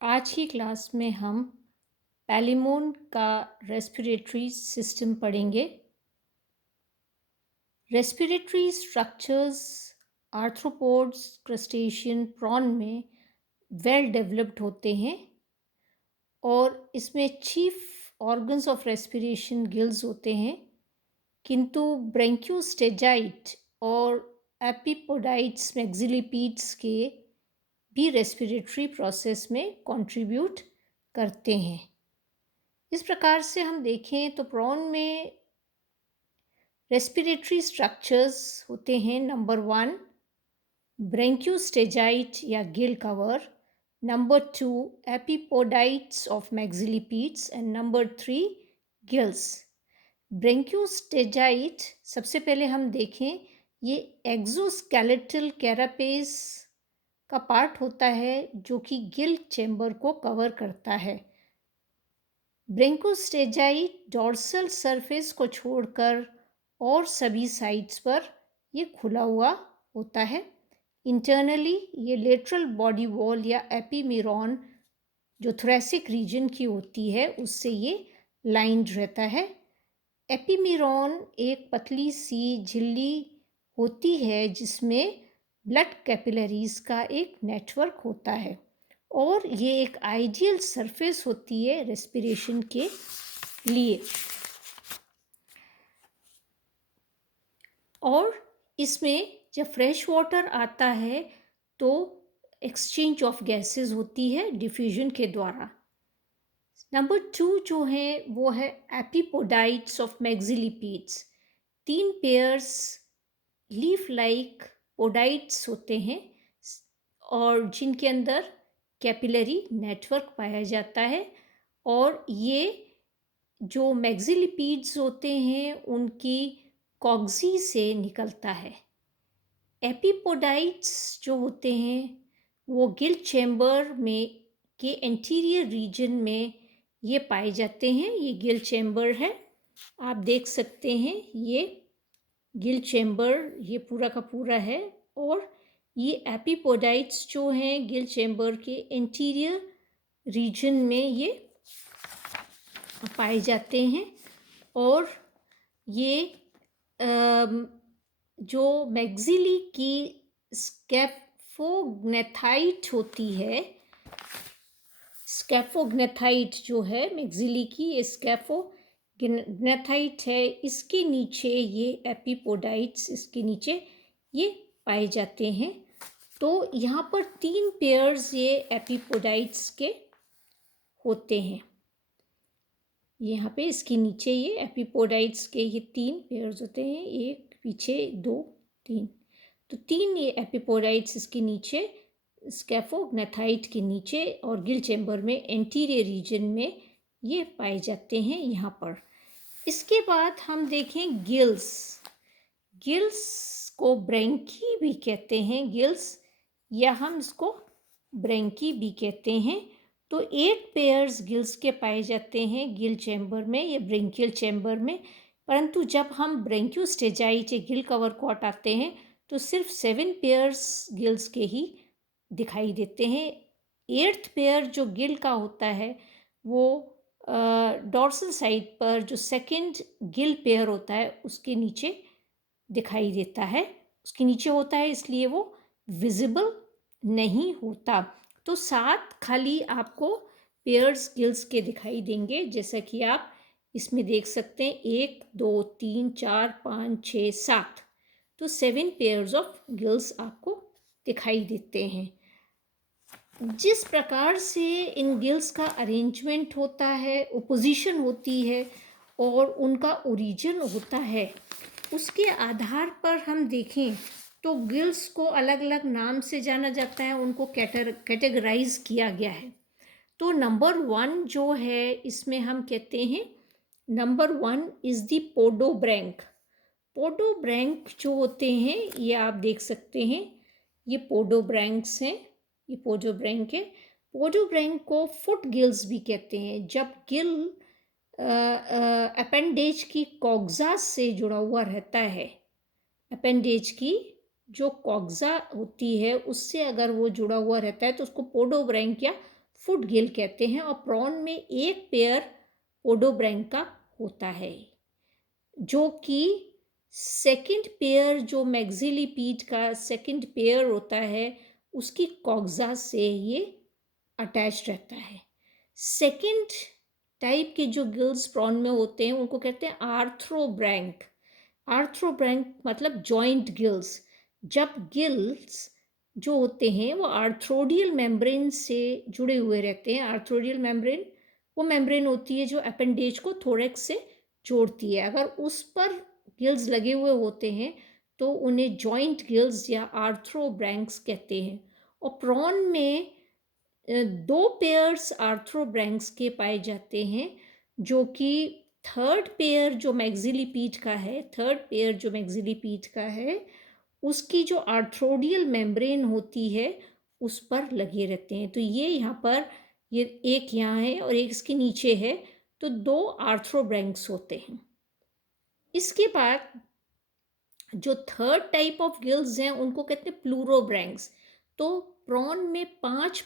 आज की क्लास में हम पैलिमोन का रेस्पिरेटरी सिस्टम पढ़ेंगे। Respiratory structures arthropods, crustacean, prawn में वेल डेवलप्ड होते हैं और इसमें chief organs of respiration gills होते हैं, किंतु ब्रेंकियोस्टेजाइट और एपिपोडाइट्स मैक्सिलिपीड्स के भी रेस्पिरेटरी प्रोसेस में कंट्रीब्यूट करते हैं। इस प्रकार से हम देखें तो प्रॉन में रेस्पिरेटरी स्ट्रक्चर्स होते हैं। नंबर 1 ब्रेंकियोस्टेजाइट या gill cover, number 2 epipodites of maxillipeds and number 3 gills. Branchiostegite सबसे पहले हम देखें, ये एक्सोस्केलेटल कैरापेस का पार्ट होता है जो कि गिल चैम्बर को कवर करता है। ब्रेंकियोस्टेजाइट डॉर्सल सरफेस को छोड़कर और सभी साइड्स पर ये खुला हुआ होता है। इंटरनली ये लेटरल बॉडी वॉल या एपिमीरॉन जो थोरैसिक रीजन की होती है उससे ये लाइंड रहता है। एपिमीरॉन एक पतली सी झिल्ली होती है जिसमें ब्लड कैपिलरीज का एक नेटवर्क होता है और ये एक आइडियल सरफेस होती है रेस्पिरेशन के लिए। और इसमें जब फ्रेश वाटर आता है तो एक्सचेंज ऑफ गैसेस होती है डिफ्यूजन के द्वारा। नंबर 2 जो है वो है एपिपोडाइट्स ऑफ मैक्सिलिपीड्स। 3 पेयर्स लीफ लाइक पोडाइट्स होते हैं और जिनके अंदर कैपिलरी नेटवर्क पाया जाता है और ये जो मैक्सिलिपीड्स होते हैं उनकी कॉक्सी से निकलता है। एपिपोडाइट्स जो होते हैं वो गिल चैम्बर में के एंटीरियर रीजन में ये पाए जाते हैं। ये गिल चैम्बर है, आप देख सकते हैं ये गिल चैम्बर ये पूरा का पूरा है और ये एपिपोडाइट्स जो हैं गिल चैम्बर के एंटीरियर रीजन में ये पाए जाते हैं। और ये जो मैक्सिली की स्कैफोग्नेथाइट होती है, स्कैफोग्नेथाइट जो है मैक्सिली की ये स्कैफोग्नेथाइट है, इसके नीचे ये एपिपोडाइट्स इसके नीचे ये पाए जाते हैं। तो यहाँ पर 3 पेयर्स ये एपिपोडाइट्स के होते हैं। यहाँ पे इसके नीचे ये एपिपोडाइट्स के ये 3 पेयर्स होते हैं, एक पीछे 2 3, तो 3 ये एपिपोडाइट्स इसके नीचे स्कैफोग्नेथाइट के नीचे और गिल चैम्बर में एंटीरियर रीजन में ये पाए जाते हैं यहाँ पर। इसके बाद हम देखें गिल्स। गिल्स को ब्रेंकी भी कहते हैं, गिल्स या हम इसको ब्रेंकी भी कहते हैं। तो 8 पेयर्स गिल्स के पाए जाते हैं गिल चैम्बर में या ब्रेंकियल चैम्बर में, परंतु जब हम ब्रेंकियोस्टेजाइट या गिल कवर को हटाते हैं तो सिर्फ 7 पेयर्स गिल्स के ही दिखाई देते हैं। 8th पेयर जो गिल का होता है वो डॉर्सल साइड पर जो सेकंड गिल पेयर होता है उसके नीचे दिखाई देता है, उसके नीचे होता है, इसलिए वो विजिबल नहीं होता। तो 7 खाली आपको पेयर्स गिल्स के दिखाई देंगे, जैसा कि आप इसमें देख सकते हैं 1 2 3 4 5 6 7, तो 7 पेयर्स ऑफ गिल्स आपको दिखाई देते हैं। जिस प्रकार से इन गिल्स का अरेंजमेंट होता है, ओपोजिशन होती है और उनका ओरिजिन होता है, उसके आधार पर हम देखें तो गिल्स को अलग अलग नाम से जाना जाता है, उनको कैटेगराइज किया गया है। तो नंबर 1 जो है इसमें हम कहते हैं नंबर 1 इज़ द पोडोब्रैंक। पोडोब्रैंक जो होते हैं ये आप देख सकते हैं, ये पोडोब्रैंक्स हैं, ये पोडोब्रैंक है। पोडोब्रैंक को फुट गिल्स भी कहते हैं। जब गिल अपेंडेज की कॉक्सा से जुड़ा हुआ रहता है, अपेंडेज की जो कॉक्सा होती है उससे अगर वो जुड़ा हुआ रहता है तो उसको पोडोब्रैंक या फुट गिल कहते हैं। और प्रॉन में एक पेयर पोडोब्रैंक का होता है, जो कि सेकंड पेयर जो मैक्सिलिपीड का सेकंड पेयर होता है उसकी कॉक्सा से ये अटैच रहता है। सेकंड टाइप के जो गिल्स प्रॉन में होते हैं उनको कहते हैं आर्थ्रोब्रैंक। आर्थ्रोब्रैंक मतलब जॉइंट गिल्स। जब गिल्स जो होते हैं वो आर्थ्रोडियल मेम्ब्रेन से जुड़े हुए रहते हैं। आर्थ्रोडियल मेम्ब्रेन वो मेम्ब्रेन होती है जो अपेंडेज को थोरेक्स से जोड़ती है। अगर उस पर गिल्स लगे हुए होते हैं तो उन्हें जॉइंट गिल्स या आर्थ्रोब्रैंक्स कहते हैं। और प्रॉन में दो पेयर्स आर्थ्रोब्रैंक्स के पाए जाते हैं, जो कि थर्ड पेयर जो मैक्सिलिपीड का है, थर्ड पेयर जो मैक्सिलिपीड का है उसकी जो आर्थ्रोडियल मेम्ब्रेन होती है उस पर लगे रहते हैं। तो ये यहाँ पर ये एक यहाँ है और एक इसके नीचे है, तो दो आर्थ्रोब्रैंक्स होते हैं। इसके बाद जो थर्ड टाइप ऑफ गिल्स हैं उनको कहते हैं प्लूरोब्रैंक्स। तो प्रॉन में पांच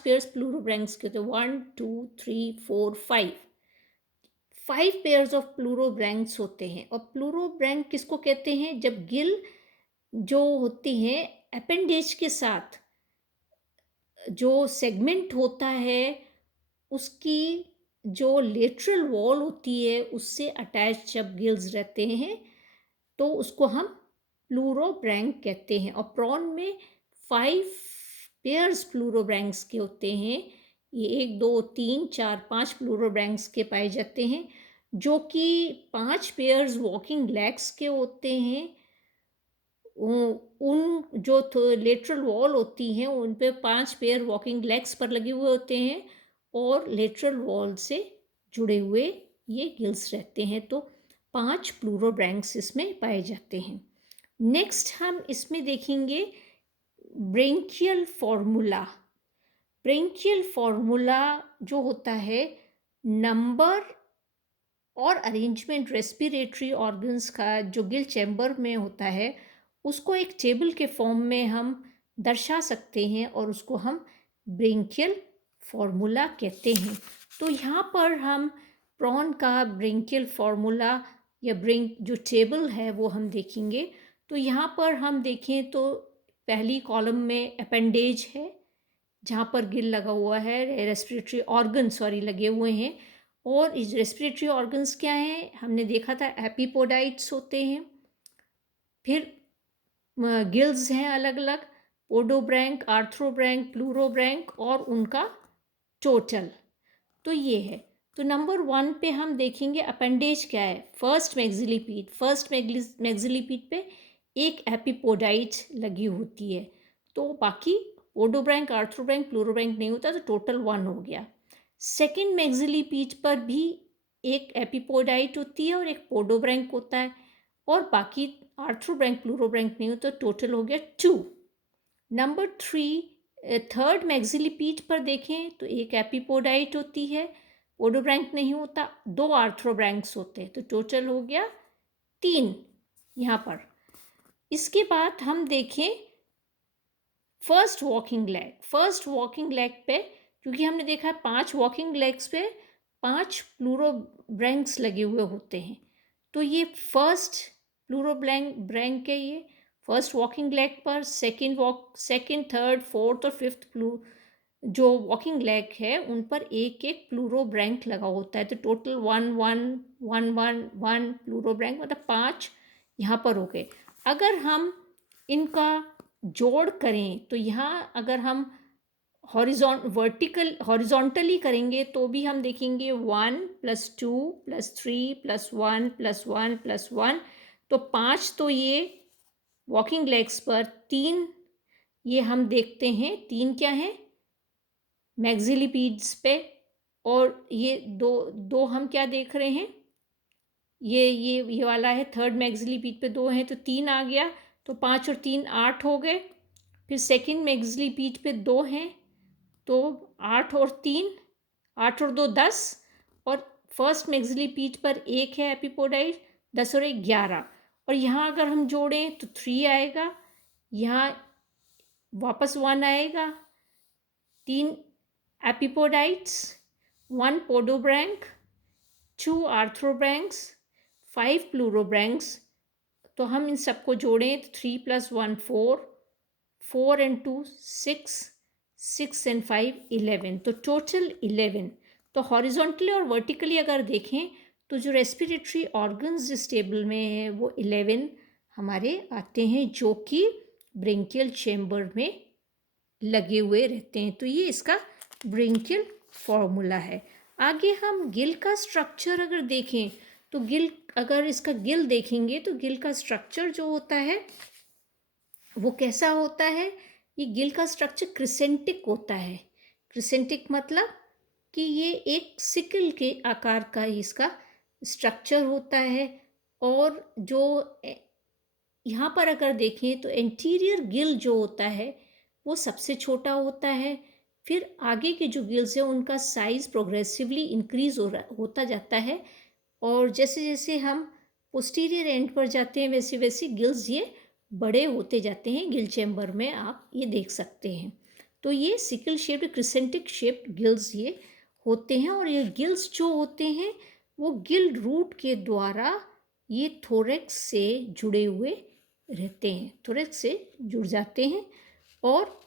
पेयर्स प्लूरोब्रैंक्स के होते हैं। 1 2 3 4 5 पेयर्स ऑफ प्लूरोब्रैंक्स होते हैं। और प्लूरोब्रैंक किसको कहते हैं? जब गिल जो होती हैं अपेंडेज के साथ जो सेगमेंट होता है उसकी जो लेटरल वॉल होती है उससे अटैच जब गिल्स रहते हैं तो उसको हम प्लूरोब्रैंक कहते हैं। और प्रॉन में 5 पेयर्स प्लूरोब्रैंक्स के होते हैं। ये 1 2 3 4 5 प्लूरोब्रैंक्स के पाए जाते हैं, जो कि 5 पेयर्स वॉकिंग लेग्स के होते हैं। उन जो लेटरल वॉल होती हैं उन पे 5 पेयर वॉकिंग लेग्स पर लगे हुए होते हैं और लेटरल वॉल से जुड़े हुए ये गिल्स रहते हैं। तो 5 प्लूरोब्रैंक्स इसमें पाए जाते हैं। नेक्स्ट हम इसमें देखेंगे ब्रेंकियल फॉर्मूला। ब्रेंकियल फॉर्मूला जो होता है नंबर और अरेंजमेंट रेस्पिरेटरी ऑर्गन्स का जो गिल चैम्बर में होता है उसको एक टेबल के फॉर्म में हम दर्शा सकते हैं और उसको हम ब्रेंकियल फॉर्मूला कहते हैं। तो यहाँ पर हम प्रॉन का ब्रेंकियल फॉर्मूला या ब्रेंक जो टेबल है वो हम देखेंगे। तो यहाँ पर हम देखें तो पहली कॉलम में अपेंडेज है जहाँ पर गिल लगा हुआ है, रेस्पिरेटरी ऑर्गन लगे हुए हैं। और इस रेस्पिरेटरी ऑर्गन्स क्या हैं? हमने देखा था एपिपोडाइट्स होते हैं, फिर गिल्स हैं अलग अलग, पोडोब्रैंक, आर्थ्रोब्रैंक, प्लूरोब्रैंक और उनका टोटल। तो ये है। तो नंबर 1 पे हम देखेंगे अपेंडेज क्या है। फर्स्ट मैक्सिलिपीड पे एक एपिपोडाइट लगी होती है। तो बाकी पोडोब्रैंक, आर्थ्रोब्रैंक, प्लूरोब्रैंक नहीं होता, तो टोटल 1 हो गया। सेकेंड मैक्सिलिपीड पर भी एक एपिपोडाइट होती है और एक पोडोब्रैंक होता है और बाकी आर्थ्रोब्रैंक, प्लूरोब्रैंक नहीं होता, तो टोटल हो गया 2। नंबर 3 थर्ड मैक्सिलिपीड पर देखें तो एक एपिपोडाइट होती है, पोडोब्रैंक नहीं होता, 2 आर्थ्रोब्रैंक्स होते हैं, तो टोटल हो गया 3 यहाँ पर। इसके बाद हम देखें फर्स्ट वॉकिंग लेग पे, क्योंकि हमने देखा 5 वॉकिंग लेग्स पे 5 प्लूरोब्रैंक्स लगे हुए होते हैं। तो ये फर्स्ट प्लूरोब्रैंक है, ये फर्स्ट वॉकिंग लेग पर। सेकेंड, थर्ड, फोर्थ और फिफ्थ जो वॉकिंग लेग है उन पर एक एक प्लूरोब्रैंक लगा होता है। तो टोटल 1 1 1 1 1 प्लूरोब्रैंक, मतलब 5 यहाँ पर हो गए। अगर हम इनका जोड़ करें तो यहाँ अगर हम हॉरिजॉन्टली करेंगे तो भी हम देखेंगे 1 + 2 + 3 + 1 + 1 + 1, तो 5 तो ये वॉकिंग लेग्स पर, 3 ये हम देखते हैं, 3 क्या हैं मैक्सिलिपीड्स पे, और ये दो हम क्या देख रहे हैं, ये वाला है थर्ड मैक्सिलिपीड पे 2 हैं, तो 3 आ गया, तो 5 और 3 8 हो गए। फिर सेकंड मैक्सिलिपीड पे 2 हैं, तो 8 और 3 8 और 2 10, और फर्स्ट मैक्सिलिपीड पर एक है एपिपोडाइट, 10 और 1 11। और यहाँ अगर हम जोड़ें तो 3 आएगा, यहाँ वापस 1 आएगा, 3 एपिपोडाइट्स, 1 पोडोब्रैंक, 2 आर्थ्रोब्रैंक्स, 5 प्लूरोब्रैंक्स। तो हम इन सबको जोड़ें तो 3 + 1 4, 4 and 2 6, 6 and 5 11, तो टोटल 11। तो हॉरिजॉन्टली और वर्टिकली अगर देखें तो जो रेस्पिरेटरी ऑर्गन्स जिस टेबल में है वो 11 हमारे आते हैं, जो कि ब्रेंकियल चेम्बर में लगे हुए रहते हैं। तो ये इसका ब्रेंकियल फॉर्मूला है। आगे हम गिल का स्ट्रक्चर अगर देखें तो अगर इसका गिल देखेंगे तो गिल का स्ट्रक्चर जो होता है वो कैसा होता है? ये गिल का स्ट्रक्चर क्रिसेंटिक होता है। क्रिसेंटिक मतलब कि ये एक सिकल के आकार का इसका स्ट्रक्चर होता है। और जो यहाँ पर अगर देखें तो एंटीरियर गिल जो होता है वो सबसे छोटा होता है। फिर आगे के जो गिल्स हैं उनका साइज़ प्रोग्रेसिवली इंक्रीज होता जाता है, और जैसे जैसे हम पोस्टीरियर एंड पर जाते हैं वैसे वैसे गिल्स ये बड़े होते जाते हैं। गिल चैम्बर में आप ये देख सकते हैं। तो ये sickle shaped crescentic shaped gills ये होते हैं। और ये गिल्स जो होते हैं वो गिल रूट के द्वारा ये थोरेक्स से जुड़े हुए रहते हैं, थोरेक्स से जुड़ जाते हैं। और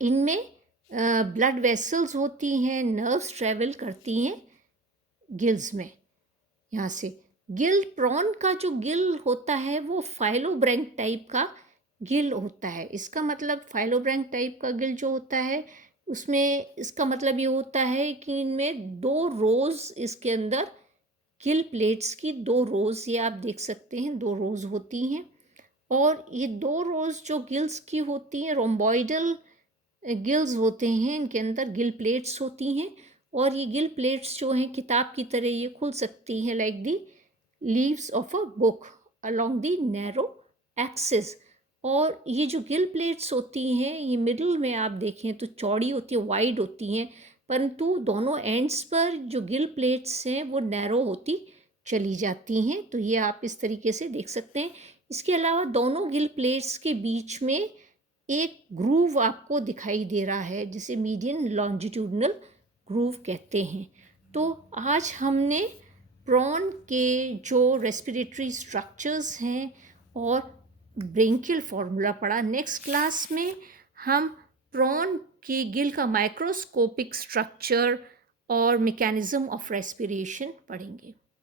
इनमें ब्लड वेसल्स होती हैं, नर्व्स ट्रेवल करती हैं गिल्स में। यहाँ से गिल प्रॉन का जो गिल होता है वो फाइलोब्रैंक टाइप का गिल होता है। इसका मतलब फाइलोब्रैंक टाइप का गिल जो होता है उसमें इसका मतलब ये होता है कि इनमें 2 रोज, इसके अंदर गिल प्लेट्स की 2 रोज, ये आप देख सकते हैं 2 रोज होती हैं। और ये 2 रोज जो गिल्स की होती हैं रोम्बॉइडल गिल्स होते हैं, इनके अंदर गिल प्लेट्स होती हैं। और ये गिल प्लेट्स जो हैं किताब की तरह ये खुल सकती हैं, like the leaves of a book along the narrow axis. और ये जो गिल प्लेट्स होती हैं ये मिडिल में आप देखें तो चौड़ी होती है, वाइड होती हैं, परंतु दोनों एंड्स पर जो गिल प्लेट्स हैं वो नैरो होती चली जाती हैं। तो ये आप इस तरीके से देख सकते हैं। इसके अलावा दोनों गिल प्लेट्स के बीच में एक ग्रूव आपको दिखाई दे रहा है जिसे मीडियन लॉन्जिट्यूडनल ग्रूव कहते हैं। तो आज हमने प्रॉन के जो रेस्पिरेटरी स्ट्रक्चर्स हैं और ब्रेंकियल फॉर्मूला पढ़ा। नेक्स्ट क्लास में हम प्रॉन के गिल का माइक्रोस्कोपिक स्ट्रक्चर और मैकेनिज्म ऑफ रेस्पिरेशन पढ़ेंगे।